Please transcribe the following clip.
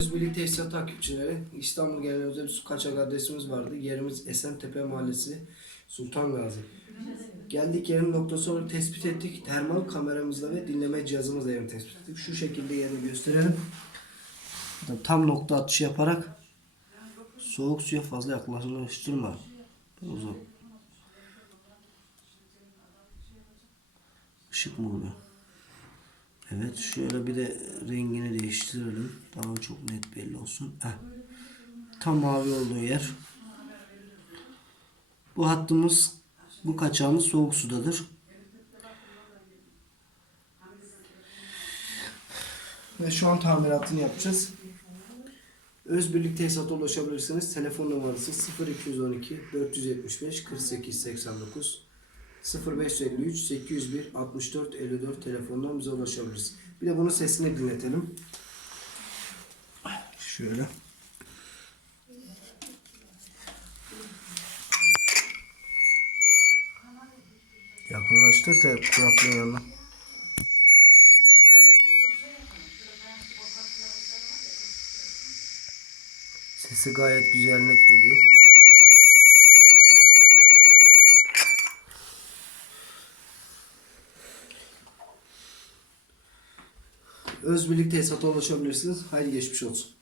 Özbirlik Tesisat takipçileri İstanbul Genel Özel bir su kaçak adresimiz vardı. Yerimiz Esentepe Mahallesi Sultan Gazi. Geldik yerin noktası olarak tespit ettik. Termal kameramızla ve dinleme cihazımızla yerini tespit ettik. Şu şekilde yerini gösterelim. Tam nokta atışı yaparak soğuk suya fazla yaklaştırma. Zaman. Işık mı oluyor? Evet şöyle bir de rengini değiştirelim. Daha çok net belli olsun. Heh. Tam mavi olduğu yer. Bu hattımız bu kaçağımız soğuk sudadır. Ve şu an tamiratını yapacağız. Özbirlik tesisata ulaşabilirsiniz. Telefon numarası 0212 475 48 89 0553 801 64 54 telefondan bize ulaşabiliriz. Bir de bunun sesini dinletelim. Şöyle. Yakınlaştır da kulaklığın yanına. Sesi gayet güzel net geliyor. Özbirlik tesisata ulaşabilirsiniz. Haydi geçmiş olsun.